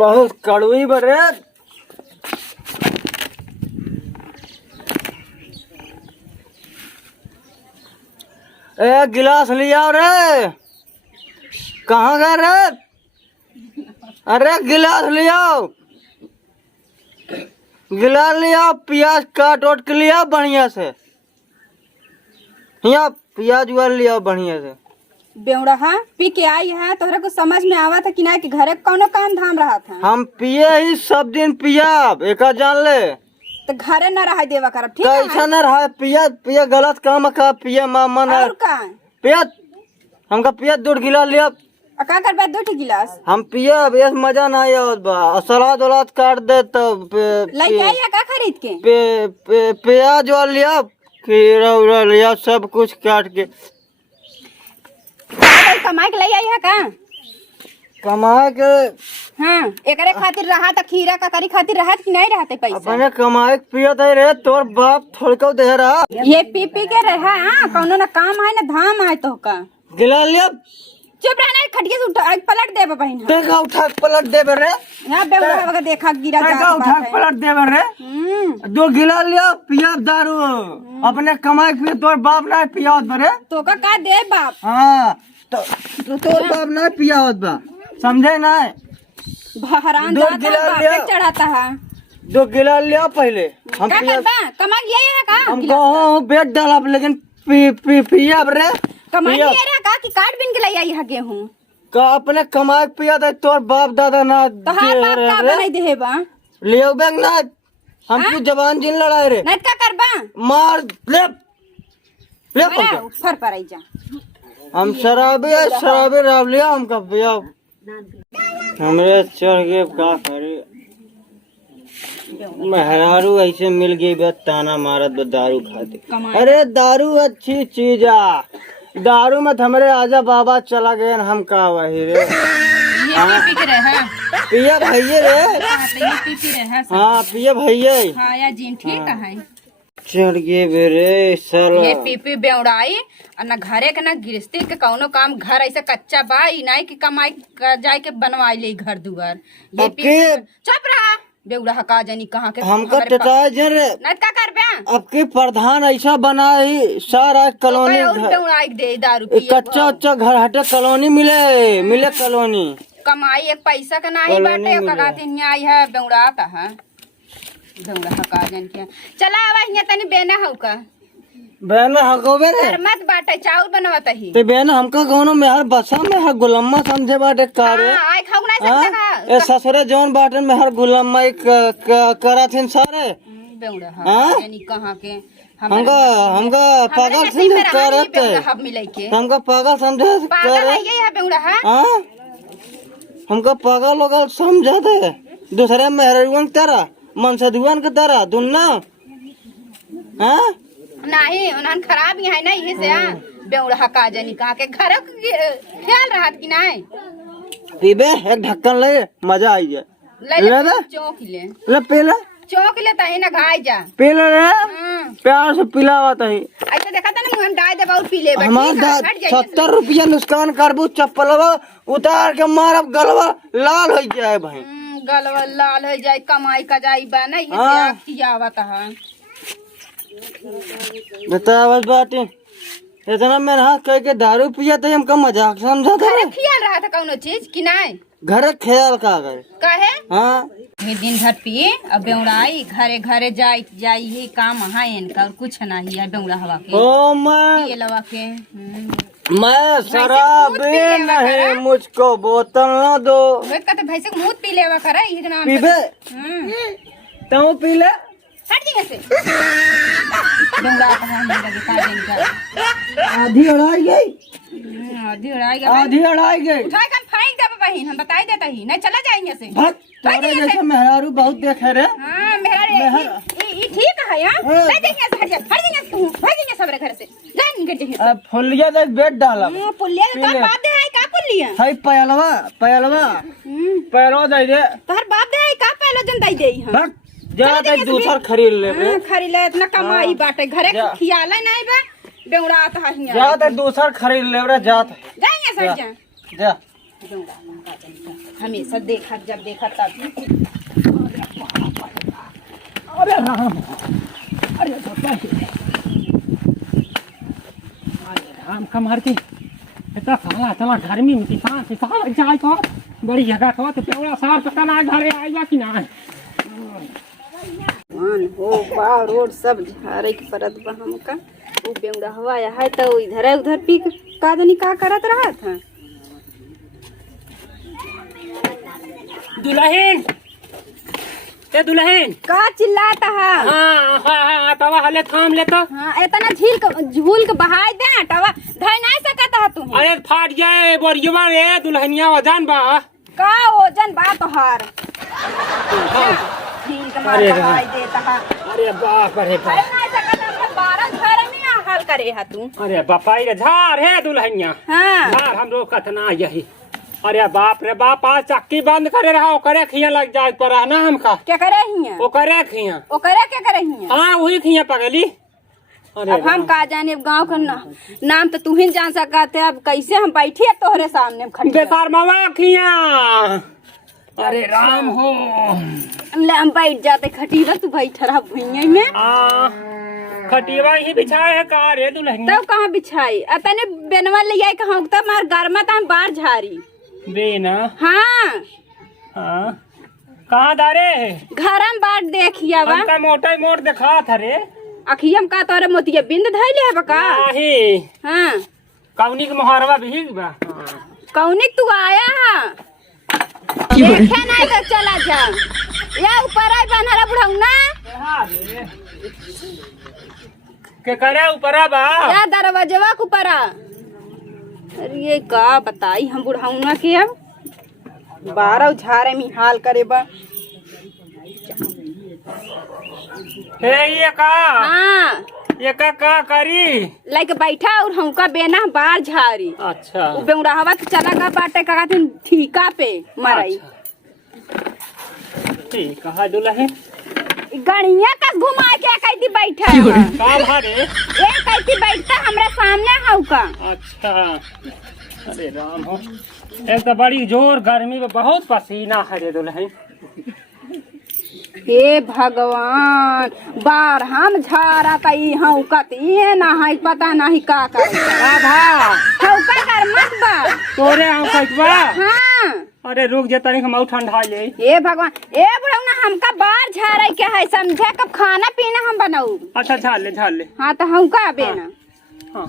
बहुत कड़वी बरे। ए गिलास लिया रे, कहाँ गए रे? अरे गिलास लियाओ, गिलास लियाओ, प्याज काट ओट के लिया बढ़िया से। यहाँ प्याज वाल लियाओ बढ़िया से। बेउड़ा हाँ पी के आई है, तोहरा को समझ में आवा था कि नहीं कि घरे कौनो काम धाम रहा था। हम पिए ही सब दिन पियाब, एक जान ले तो घरे न रहा देवा करब, ठीक है? कैसा न रहा पिया पिया गलत काम का पिया मामा न और का पिया हमका पिया दूध गिलास लिया। का करबा दो ठी गिलास हम पिया बेस मजा ना आया बा। सलाद वलाद काट दे तो लइका आई है का खरीद के प्याज वाल लिया, खीरा उरा लिया, सब कुछ काट के। कमाई के ले आई है का? कमा के हाँ एकरे खातिर रहा था, खीरा का करी खातिर रहा कि नहीं रहते पैसा? अपने कमाए पिया दे रे, तोर बाप थोड़को दे रहा। ये पी पी के रहा हाँ, कौनो ना काम है ना धाम है तो का। गिलास लिया, चुप रहना, खटिया से उठा पलट दे बहन। देखा उठा पलट दे रे। हां बेउड़ा वगैरह देखा गिरा जा देखा उठा पलट दे रे। दो गिलास लिया, पिया दारू। अपने कमाए पिया, तोर बाप ना पिया होत बरे। तो का दे बाप? हाँ तो तोर बाप ना पिया होत बा, समझे ना? हराम दो गिलास लिया, चढ़ाता है। दो गिलास लिया पहले। हम का पिया कमा लिया है का? हम कहो बेट डालब, लेकिन पिया रे। कमा लिया रे का कि काट बिन के ले आई है गेहूं? का अपने कमाए पिया दे, तोर बाप दादा ना तो हां बाप का बनाई दे बा लियो बैग ना। हम की जवान जिन लड़ाए रे, नट का करबा मार ले ले मेरा ऊपर पर आई जा। हम शराबी राव लिया, हमका पिया हमरे चढ़ गए का करे। मेहरारू ऐसे मिल गई बे, ताना मारत बे दारू खाते। अरे दारू अच्छी चीज आ, दारू में हमरे आजा बाबा चला गए, हम का वही रे। पी के रहा पिया भैये रे। पी के रहा हाँ पिया भैये। हां या जीन ठीक है। चढ़ गए बेरे साला। ये पीपी बेउड़ाई और ना घरे के ना गृहस्थी के कौनो काम, घर ऐसे कच्चा बा ई नहीं कि कमाई जाए के बनवाई ले घर दुआर। ये पीपी चुप रहा बेउड़ा हका जानी कहां के हमका टटा जर नट का करबे। अब के प्रधान ऐसा बना ही सारा कॉलोनी बेउड़ाई दे दारू पी कच्चा उच्चा घर हटे कॉलोनी मिले कॉलोनी। कमाई एक पैसा का नहीं बाटे कगाते न्याय है बेउड़ाता है। बेउड़ा हका जान के चला आवा हिया तनी बेना हउ का बेना हकोबे रे मत बाटे चाउर बनवाता ही ते बेना हमका कोनो में हर बसा में हर गुलम्मा समझे बाटे कारे। हां आई खाऊ नहीं सकता ए ससुरे जौन बाटन में हर गुलम्मा कराथिन सारे बेउड़ा हां यानी कहां के हमका पागल समझे करते, हम मिलाई के हमका पागल समझे पागल है ये है बेउड़ा हां हमका पागल लोग समझा दे। दूसरे मेहरुआं की तरह मनसदुआन की तरह दुन्ना हां नहीं उन्हन खराब ही है ना, यही से बेउड़ा हका जानी कहा के घर ख्याल रहत कि नहीं। पीबे एक ढक्कन ले मजा आई जाए। ले चौक ले पीला चौक ले तही ना घाई जा पीला रे प्यार से पिलावा तही। ऐसा देखा था ना मुंह में डाल दे बहुत पी ले हमार 70 रुपया नुकसान करबू, चप्पलवा उतार के मारब गलवा लाल हो जाए भाई। गलवा लाल हो जाए, कमाई का जाई बा नहीं ये खियावत है। बतावत बाटे इतना मेहनत करके दारू पिया तो हमका मजाक समझा था। ख्याल रहा था कौनो चीज कि नहीं घरे ख्याल का करे कहे हाँ दिन भर पिए अब बेउड़ाई घरे घरे जाई ही काम है इनका और कुछ नहीं है बेउड़ा हवा के। ओ मैं लवा के मैं शराबी नहीं, मुझको बोतल न दो। कहते भैंसे मुँह पी लेवा करे ये नाम पीबे तो पी ले हट जगह से बेउड़ा कहां लगे का दिन का आधी अड़ाई गई आधी अड़ाई गई उठा के फाइन दे बहन हम बताई देता ही नहीं चला जाएंगे से भट तोरे जैसे मेहरारू बहुत देखे रे। हां मेहरारू ये ठीक है यार ले जाएंगे हट सब घर से जान निकल जाएंगे। अब फुलिया दे बेट डाला पुलिया तो बाप दे है का पुलिया हाय पैलवा दे दे तोहर बाप दे है का पहले जन दई देई हम भट जा दे दूसर खरीद ले रे। खरीद ले इतना कमाई बाटे घरे खियाला नहीं बे बेउड़ा तो हिया जा दे दूसर खरीद ले रे। जात जाएंगे सर जा जा हमेशा देखा जब देखा तब अरे राम, अरे बाबा, अरे राम कमर के इतना साला इतना गर्मी में किसान जाए तो बड़ी जगह तो पेवड़ा सार पता ना घरे आएगा कि ना। मान हो बा रोड सब झारे के परत बा हमका वो बेउड़ा हवा है तो इधर उधर पी का जानी का करत रहा था। दुल्हन, ए दुल्हन, का चिल्लाता है? हाँ तवा हले थाम ले तो। हाँ इतना झूल के बहाय दे टवा धय नहीं सकता है तू। अरे फाट जाए बोरियवा रे दुल्हनिया वजन बा का वजन बा तोहार? झील के मार बहाय देता है। अरे बाप रे धय नहीं सकता है 12 घर में हाल करे है तू। अरे बापाई रे झार है दुल्हनिया। हाँ झार हम लोग कतना यही। अरे बाप रे बाप आज चक्की बंद करे रहा ओकरे खिया लग जाए पर ना हमका। क्या करे हिया? ओकरे खिया। ओकरे क्या करे हिया? हाँ वही खिया पगली। अरे अब हम का जाने गांव का नाम तो तू ही जान सकते है। अब कैसे हम बैठी है तोहरे सामने खटिया? बेकार मामा खिया। अरे राम हो ले हम बैठ जाते खटिया तू बैठ रहा भुइया में। खटिया ही बिछाए है का रे दुल्हनिया? तब कहाँ बिछाई तने बेनवा ले आई कहूँ तब मार गर्मा हम बाहर झारी बेना। हाँ हाँ कहाँ दारे घर में बाट देखिया बा हमका मोटा मोट दिखा था रे। अखियम का तोरे मोतिया बिंद धैले है बका। नहीं हाँ कौनी के मोहरवा भीग बा। कौनी तू आया है देखे नहीं तो चला जा या ऊपर आई बनहरा बुढ़ाऊना के करे ऊपरा बा या दरवाजवा के ऊपर। अरे ये का बताई हम बुढ़ाऊना के अब 12 झारे में हाल करे बा। हे ये का हाँ ये का करी लाइक बैठा और हमका बेना बाहर झारी। अच्छा उ बेउड़ा हवा के चला गा बाटे का कहते ठीका पे मरई। ठीक है दुल्हन गणिया कस घुमा के कैदी बैठा है। का भरे ए कैदी बैठता हमरा सामने हउ का। अच्छा अरे राम हो एक तो बड़ी जोर गर्मी में बहुत पसीना है रे दुल्हन। हे भगवान बार हम झारा तई हउ कती ना है पता नहीं का करे हउ का कर मत बा तोरे हम कइबा। हाँ अरे रुक जे तनी हम ठंडा ले। हे भगवान ए बुढ़ौना हमका बाहर झारे के है समझे कब खाना पीना हम बनाऊ। अच्छा झाल ले। हाँ तो हम का बेना। हाँ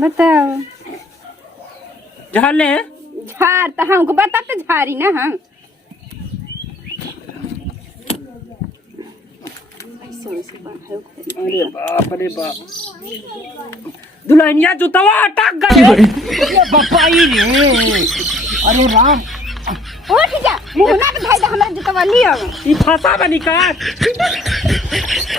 बताओ झाल ले झार तो हमको बता तो झारी ना हम अरे बाप रे बाप दुल्हनिया जुतवा अटक गए बपाई रे। अरे राम उठ जा मुंह ना धाई दे हमरा जुतवा लियो ई फसा बनी का।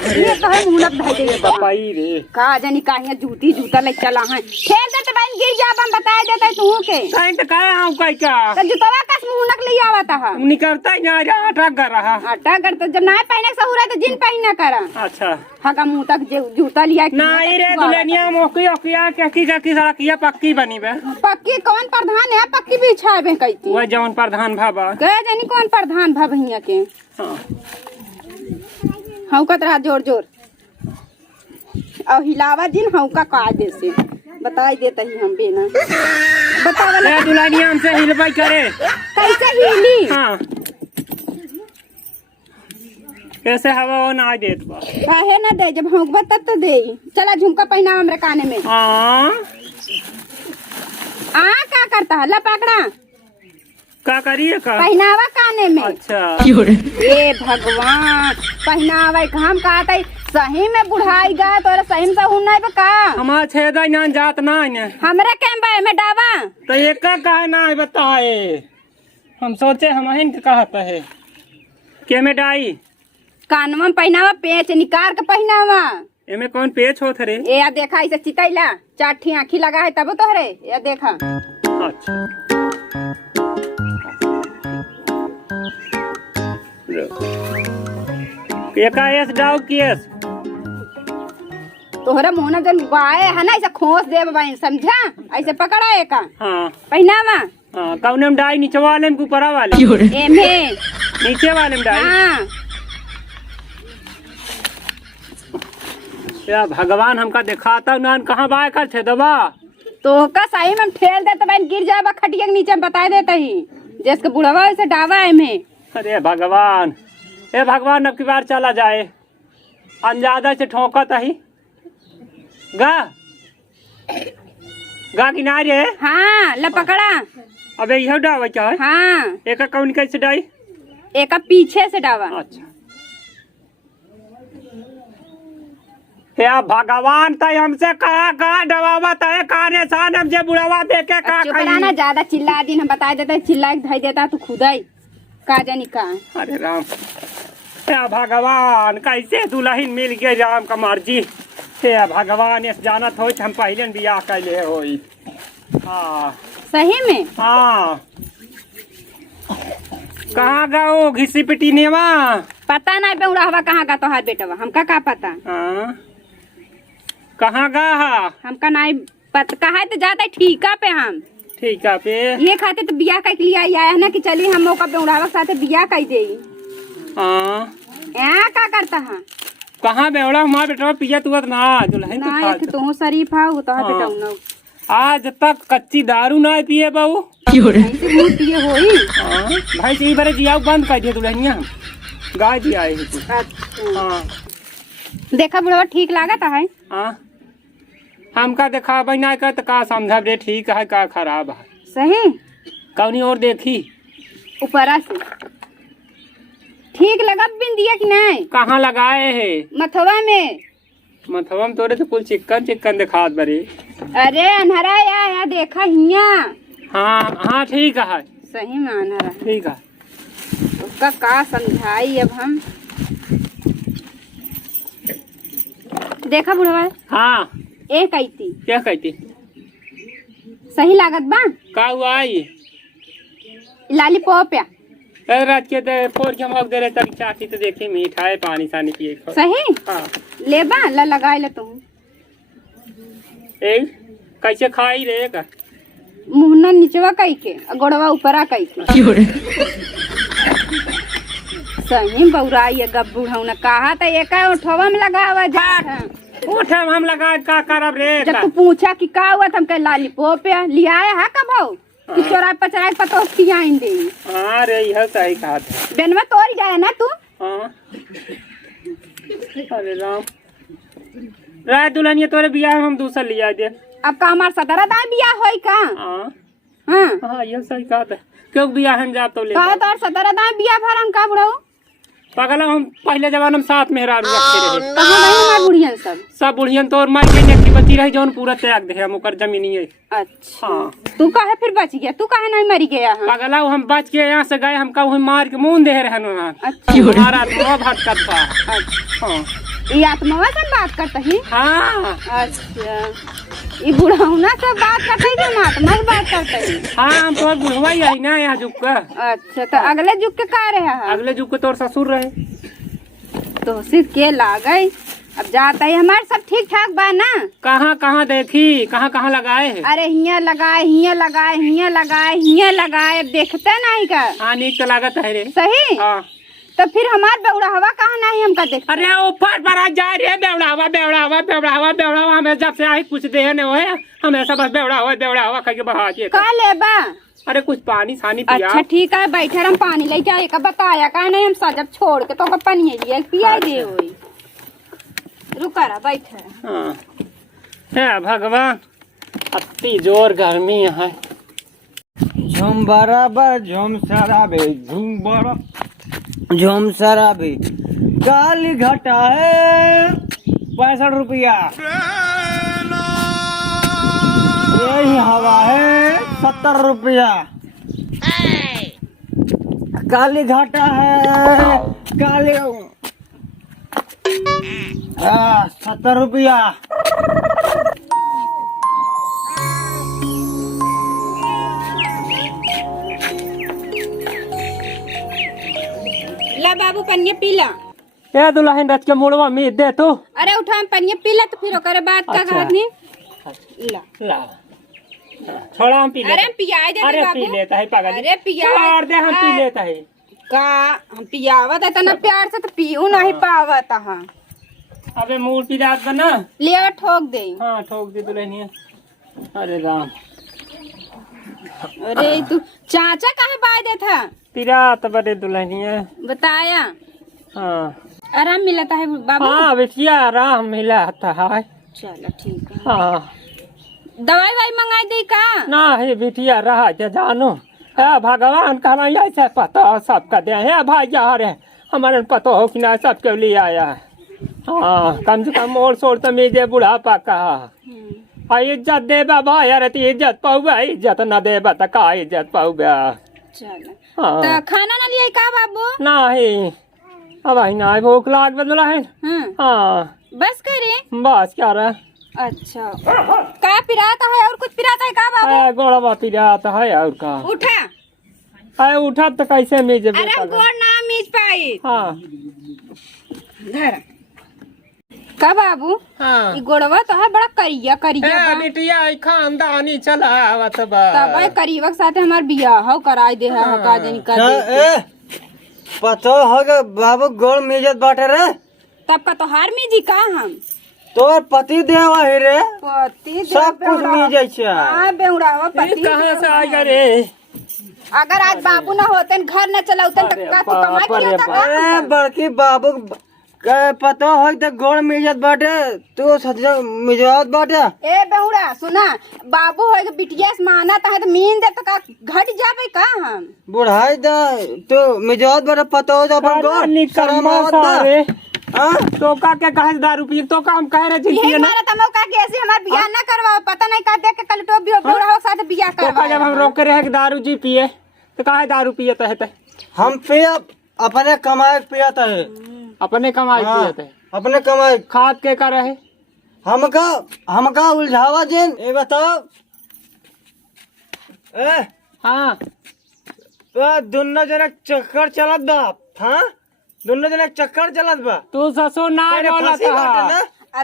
ये तो है मुंह ना धाई दे बपाई रे का जानी काहे जूती जूता ले चला है खेल दे तो बहन गिर जा हम बता देते तू के काहे त काहे हम काहे का तो जुतवा कस मुंह नक ले आवता है निकलता ही ना अटक कर रहा। आटा कर तो जब ना पहने से हुरा तो जिन पहना करा। अच्छा हका मुंह तक जूता लिया नहीं रे दुल्हनिया मोकी ओकिया की सड़किया पक्की बनी बे। पक्की कौन प्रधान है पक्की बिछावे कहती वह जवन प्रधान भाबा कह जानी कौन प्रधान भा भैया के। हाँ हौकत रहा जोर जोर और हिलावा जिन हौका कायदे से बताई देता ही हम बेना बतावा ए दुल्हनिया हमसे हिलवाई करे कैसे हिली। हाँ कैसे हवा वो ना देत बा काहे ना दे जब हौकबा तब तो दे। चला झुमका पहना हमरे काने में। हाँ का करता है ला पकड़ा का करिए का पहनावा काने में। अच्छा ए भगवान पहनावा हम कहता सही में बुढ़ाई गए तो सही में सहू नहीं बे का हमारा छेदा ना जात ना है हमरे कैंबा में डावा तो ये का कहे ना है बताए। हम सोचे हम हिन के कहता है के में डाई कानवा में पहनावा पेच निकाल के पहनावा। एमे कौन पेच होत रे? ए या देखा इसे चितैला चाठी आँखी लगा है तब तोहरे या देखा। अच्छा एकाएस डाउ केस तोहरा मुहना जन बाए है ना ऐसे खोस दे बाई समझा ऐसे पकड़ा है का हाँ पहनावा हाँ कौन डाई नीचे वाले में ऊपर वाले एमे नीचे वाले में डाई हाँ या भगवान हमका दिखाता ना कहाँ बाय कर थे दबा तो का सही में ठेल देता बहन गिर जाबा खटिया के नीचे बता देता ही जिसके बुढ़वा ऐसे डावा है में अरे भगवान ए भगवान अब की बार चला जाए अंजादा से ठोकत ही गा गा किनारे हाँ ल पकड़ा अबे यह डावा चाहे हाँ एक कौन कैसे डाई एक पीछे से डावा अच्छा या भगवान तय हमसे कहा डबावा तय काने सान हमसे बुढ़ावा देखे का चुप रहना ज्यादा चिल्ला दिन हम बता देते चिल्ला के धई देता तू खुदाई का जानी का अरे राम या भगवान कैसे दुल्हन मिल गए राम का मर्जी हे भगवान इस जानत हो हम पहले बियाह कैले होई हाँ सही में हाँ कहाँ गओ घिसी पिटी नेवा पता नहीं बेउड़ावा कहाँ का तोहार बेटवा हमका का पता हाँ कहाँ गा हमका नहीं पता कहा तो जाता है ठीका पे हम ठीक है पे ये खाते तो बियाह कर लिया आया है ना कि चलिए हम मौका बेउड़ावा के साथ बियाह कर दे हाँ का करता है कहाँ बेवड़ा हमारा बेटा पिया तुअत ना दुल्हन तो ना खा तू शरीफ है वो तोहार हाँ। बेटा ना आज तक कच्ची दारू ना पिए बहू ऐसे मुंह पिए होई हाँ भाई जी बारे जिया बंद कर दिया दुल्हनिया गाय दिया है तू अच्छा हाँ देखा बुढ़वा ठीक लागत है हाँ हमका देखा भाई ना कर तो का समझा रे ठीक है का खराब है सही कौनी और देखी ऊपरा से ठीक लगा बिंदिया कि नहीं कहाँ लगाए है मथवा में मथवा में तोरे तो कुल चिकन चिकन दिखात बरे अरे अनहरा या देखा हिया हाँ हाँ ठीक है सही में अनहरा ठीक है उसका का समझाई अब हम देखा बुढ़वा हाँ ए कहती क्या कहती सही लागत बा का हुआ आई लाली पोप्या रात के फोर के मौक दे रहे तक चाची तो देखी मीठा है पानी सानी पिए खो। सही हाँ ले बा ला लगाए ले तुम ए कैसे खाई रे का मुहना नीचवा कई के और गोड़वा ऊपरा कई के सही बौराई है गब बुढ़ौना कहा था एक उठवा में लगावा जा उठ हम लगा का करब रे जब तू पूछा कि का हुआ हम कह लाली पोप्या लिया है कब हो कि चोरा पचरा पतो पियाइन दे हाँ रे यह सही कहा था बेनवा तोड़ जाए ना तू हाँ अरे राम राय दुल्हनिया तोरे बियाह हम दूसरा लिया दे अब का हमार सदरा दा बिया होई का हाँ हां हाँ यह सही कहा था क्यों बियाह हम जात तो ले का तोर सदरा दा बिया भरन का बुढ़ऊ पगला हम पहले जमाना में साथ में रखे रहे कहां गई हमार बुढ़ियन सब बुढ़ियन तोर माई के नेकी बची रही जौन पूरा त्याग दे हम ओकर जमीनी है अच्छा हाँ तू काहे फिर बच गया तू काहे नहीं मरी गया हां पगला हम बच के यहाँ से गए हमका वही मार के मुंह दे रहे ना अच्छा हमारा तो भटकत बा अच्छा हाँ ये आत्मावा से बात करता ही हाँ अच्छा ये बुढ़ौना से बात करता ही जो आत्मा से बात करता ही हाँ हम तो बुढ़वा ही आई ना यहाँ जुग का अच्छा तो अगले जुग के का रहे हा अगले जुग के तोर ससुर रहे तो सिर के लागई अब जाता है हमारे सब ठीक ठाक बा ना कहाँ कहाँ देखी कहाँ कहाँ लगाए है अरे हिया लगाए हिया लगाए हिया लगाए हिया लगाए अब देखते नहीं का हाँ नीक तो लागत है रे सही हाँ तो फिर हमार बेउड़ावा कहाँ नहीं हमका देख अरे ऊपर पर जा रे बेवड़ावा बेवड़ावा बेवड़ावा बेवड़ावा हमें जब से आई कुछ दे ने होए हमेशा बस बेवड़ावा कह के बहा दिए का लेबा अरे कुछ पानी सानी पिया अच्छा ठीक है बैठे हम पानी लेके आए का बताया का नहीं हम सजब छोड़ के तो पानी लिया पिया दे होई रुका रहा बैठे हाँ हे भगवान अति जोर गर्मी है झुम बराबर झुम सराबे झुम बड़ा झुम सराबे काली घटा है 65 रुपया यही हवा है 70 रुपया काली घाटा है काली 70 रुपया ला बाबू पन्ने पीला ए दुल्हन रच के मुड़वा में दे तू। अरे उठा हम पनिया पी ले तो फिर ओकरे बाद का अच्छा। कहत नहीं ला ला छोड़ा हम पी ले। अरे हम पियाई दे अरे बाबू पी लेता है पागल। अरे पिया छोड़ दे हम पी लेता है। का हम पियावत है तना प्यार से तो पीऊ नहीं पावत हां। अबे मूड पी रात बना ले ठोक दे। हाँ ठोक दे दुल्हनिया। अरे राम अरे तू चाचा काहे बाय दे था पिरात बड़े दुल्हनिया। बताया हाँ आराम मिलता है बाबू। हाँ बेटिया आराम मिला था है। चलो ठीक है। हाँ दवाई वाई मंगाई दे का ना है बेटिया रहा जा जानो है भगवान कहना ऐसे पता हो सबका दे है भाई जा रहे हमारे पता हो कि ना सबके लिए आया है। हाँ कम से कम और सोर तो मेजे बुढ़ापा का इज्जत दे बाबा यार इज्जत पाऊ इज्जत न दे तो का इज्जत पाऊ। चलो हाँ तो खाना ना लिए का बाबू ना है अब ना भूख लाग बदला है। हाँ बस करे बस क्या रहा। अच्छा का पिराता है और कुछ पिराता है का बाबू। गोड़ा पिराता है और का उठा अरे उठा तो कैसे मेज। अरे हम गोड़ ना मीज पाई। हाँ धर का बाबू हाँ ये गोड़वा तो है बड़ा करिया करिया बा। बेटिया खानदानी चलावत बा। तब है करीबा के साथ हमार बियाह कराई दे है का देनी का दे। ए पतो हो गए बाबू गोड़ मिजत बाटे रे। तब का तो हार मीजी का हम तोर पति देव है रे पति सब कुछ मिल जाए। हां बेउड़ावा पति कहाँ से आ गए रे। अगर आज बाबू ना होते घर न चलाते तो का तू कमाई की होता का। अरे बड़की बाबू का पतो हो तो गोड़ मिजत बाटे तू सच मिजत बाटे। ए बेउड़ा सुना बाबू होय के बिटिया से माना ता है तो मीन दे तो का घट जाबे का हम बुढ़ाई दा तू मिजत बाटे पतो हो तो अपन गोड़ शर्म आवत दा। हाँ तो का के कहे दारू पी तो का हम कह रहे यही जिंदगी ना मारा तमो का के ऐसे हमार बियाह ना करवा पता नहीं का देख के कल तो बेउड़ा के साथ बियाह तो का करवा। जब हम रोक रहे कि दारू जी पिए तो काहे दारू पिए तो है हम पिया अपने कमाए पिया था अपने कमाई पिए थे अपने कमाए खाद के कर रहे हमका उलझावा जेन ये बताओ। ए हाँ तो दोनों जने चक्कर चलत बा। हाँ दोनों जने चक्कर चलत बा। तू ससुर ना तेरे बोला फांसी बाटे ना। था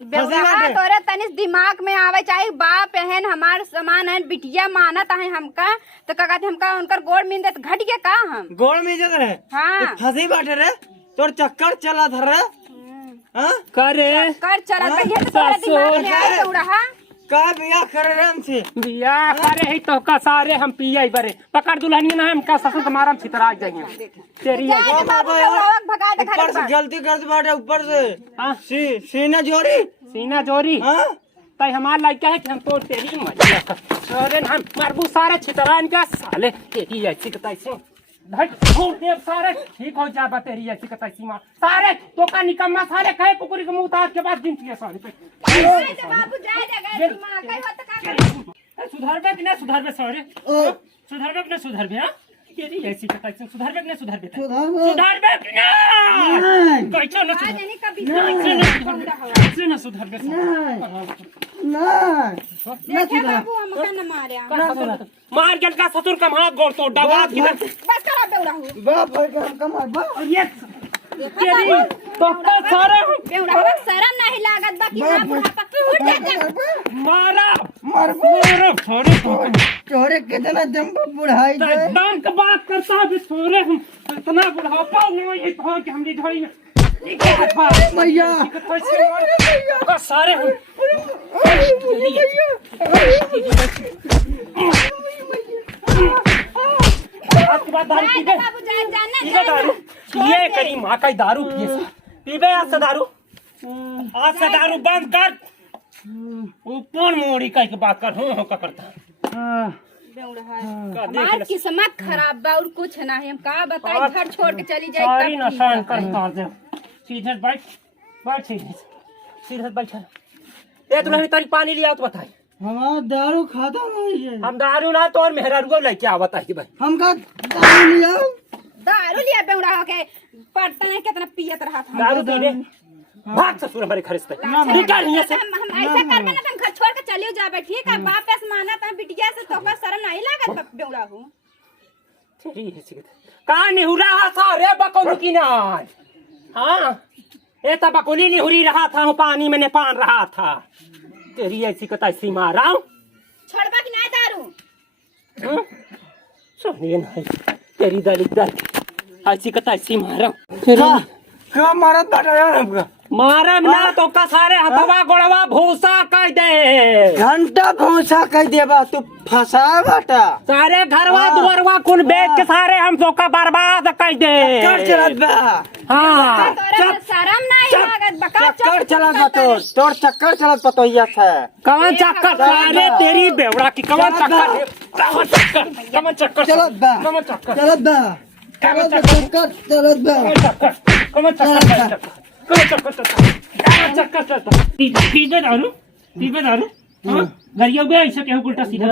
बेउड़ा तोरे तनिस दिमाग में आवे चाहे बाप बहन हमार समान है बिटिया मानत है हमका तो का कहते हमका उनकर गोड़ मीन दे घट गया का हम गोड़ में इज्जत रहे हाँ फांसी बाटे रे तोर चक्कर चलत रे। हाँ करे कर चला भैया तो तोरा दिमाग में आए बेउड़ा। का बियाह करे रे हमसे बिया करे है तो का सारे हम पिए बरे पकड़ दुल्हनिया ना हम का ससुर के मारम छितरा जाएंगे तेरी जाए तो बाबू बेउड़ा भगा दे ऊपर से घर गलती कर बाटे ऊपर से हाँ सीना जोरी। सीना जोरी हाँ तय हमार लायक है कि हम तो तेरी मजा अरे हम मारबू सारे छितरान का साले तेरी ऐसी कताई से धट छोड़ दे सारे ठीक हो जा तेरी ऐसी कताई सीमा सारे तो का निकम्मा सारे कहे कुकुरी के मुंह तार के बाद गिनती है सारे पे बाबू जाए दे दिमाग कई होत का कर सुधरबे कि ना सुधरबे सारे सुधरबे कि ना सुधरबे हां तेरी ऐसी कताई से सुधरबे कि ना सुधरबे सुधरबे कि ना कैसे ना आज नहीं कभी कैसे ना सुधरबे देखे बाबू हमका न मारे मार के का ससुर का हाथ गोड़ तोड़ दबा के बस करा बेउड़ा हो बाप है हम कमाए बाप ये तेरी तो का सारे बेउड़ा हो शर्म नहीं लागत बाकी हां बुढ़ापा उठ जा मारा मार मारा छोड़े तोरे कितना दम बुढ़ाई दे। दाम का बात करता है छोरे हम इतना बुढ़ापा नहीं है तो कि हमने झोई भैया का सारे हम आज के बाद दारू पी दे बाबू जान जानना पी दे दारू ये करी माँ का दारू पिए पीबे आज से दारू बंद कर ऊपर मोड़ी का के बात कर हो का करता बेउड़ा का देख हमार ले किस्मत खराब बा और कुछ ना है हम का बताई घर छोड़ के चली जाए सारी तब नशान ठीक कर है। तार दे सीधे बैठ सीधे बैठ ए दुल्हन तारी पानी लिया तो बताई हमारा दारू खाता नहीं है। हम दारू ना तो और मेहरारू लेके आ बताई भाई हमका दारू लिया दारू लिया बेउड़ा हो के पड़ता नहीं कितना पियत रहा था दारू पी ले भाग ससुर हमारे घर से निकल यहाँ से हम ऐसा करबे ना हम घर छोड़ के चलियो जाबे ठीक है बाप से माना त बिटिया से तो का शर्म नहीं लागत बेउड़ा हो तेरी है सिगत का निहुरा हा सारे बकौन की ना हाँ ये तो बकुली निहुरी रहा था पानी में पान रहा था तेरी ऐसी कता ऐसी मारा छोड़बा कि नहीं दारू सुनिए नहीं तेरी दलित दल ऐसी कता ऐसी मारा क्या मारत बाटा यार हमका मारा ना तो का सारे हथवा गोड़वा भूसा कर दे घंटा भूसा कह देबा तू फंसा बाटा सारे घरवा दुआरवा कुल बेच के सारे हम का बर्बाद कर दे चक्कर चलत बा हाँ शर्म नहीं लागत बका चक्कर चलत बा तोर चक्कर चलत पतोहिया से कवन चक्कर सारे तेरी बेवड़ा की कवन चक्कर कवन चक्कर चलत बा कवन चक्कर चलत बा चक्कर चलत बा कवन चक्कर पीबे दारू हाँ गरिया बे ऐसे केहू उल्टा सीधा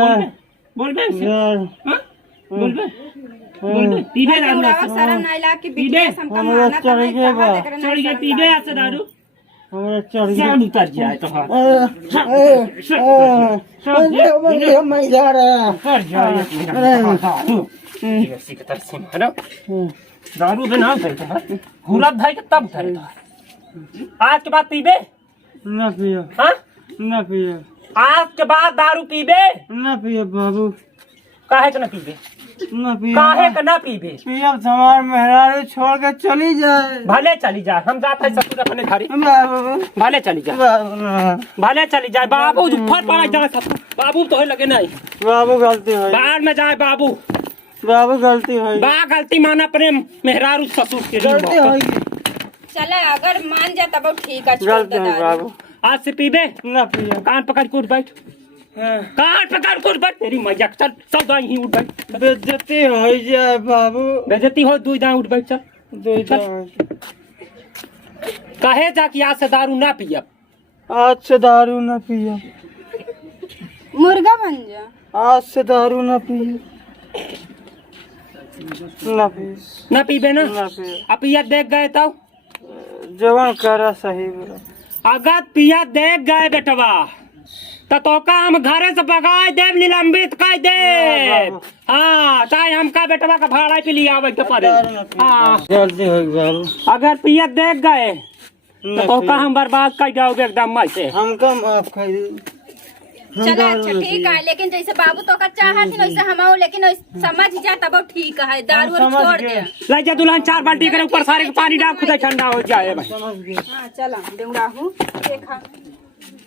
बोल बे ऐसे हाँ बोल बे पीबे दारू शर्म नहीं लाग कि पीबे हमका माना तो नहीं चढ़ गया पीबे ऐसे दारू हमरा चढ़ गया जान उतर जाए तो हाँ मैं जा रहा उतर जाए ऐसी की तरह से मारो दारू बिना भाई हुलत भाई के तब उतरे आज के बाद पीबे ना पियो हाँ ना पियो आज के बाद दारू पीबे ना पियो बाबू काहे के ना पीबे ना पियो काहे के ना पीबे पियो हमार मेहरारू छोड़ के चली जाए भले चली जाए हम जाते हैं ससुर अपने घर बाबू भले चली जाए भले चली जाए बाबू फट पड़ा जाए ससुर बाबू तो लगे नहीं बाबू गलती हुई बाहर में जाए बाबू बाबू गलती हुई बा गलती माना अपने मेहरारू ससुर के गलती हुई चले अगर मान जा तब ठीक है छोड़ गलती दे हुई दारू बाबू आज से पीबे ना पियो कान पकड़ के उठ बैठ कान पकड़ के उठ बैठ तेरी मैया चल सब दाई ही उठ बैठ बेइज्जती हो जाए बाबू बेइज्जती हो दुई दाई उठ बैठ चल दो कहे जा कि आज से दारू ना पियब आज से दारू ना पियो मुर्गा बन जा आज से दारू ना पियो ना पियो ना पीबे ना ना पियो अब पिया देख गए तब जवान करा सही बोला अगर पिया देख गए बेटवा तो का हम घरे से भगाए देव निलंबित कर दे हाँ चाहे हमका बेटवा का भाड़ा पे लिया आवे के पड़े हाँ गलती हो गई बाबू अगर पिया देख गए तो का हम बर्बाद कर जाओगे एकदम मत से हमका माफ कर दी चला अच्छा ठीक है लेकिन जैसे बाबू तो का चाहत वैसे हम लेकिन समझ जा तब ठीक है दारू और छोड़ दे ले जा दुल्हन 4 बाल्टी करे ऊपर सारे पानी डाल खुद ठंडा हो जाए भाई समझ गए हां चला देउड़ा हूं देखा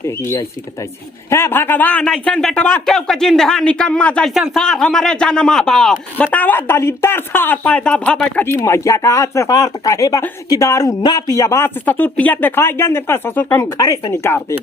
तेरी ऐसी कतैसी हे भगवान ऐसन बेटवा क्यों का जिंदहा निकम्मा जैसन सार हमारे जन्मा बा बतावा दलितर सार पैदा भावे कदी मैया का आज से सार कहे बा कि दारू ना पिया बा ससुर पियत दिखाई गन ससुर कम घरे से निकाल दे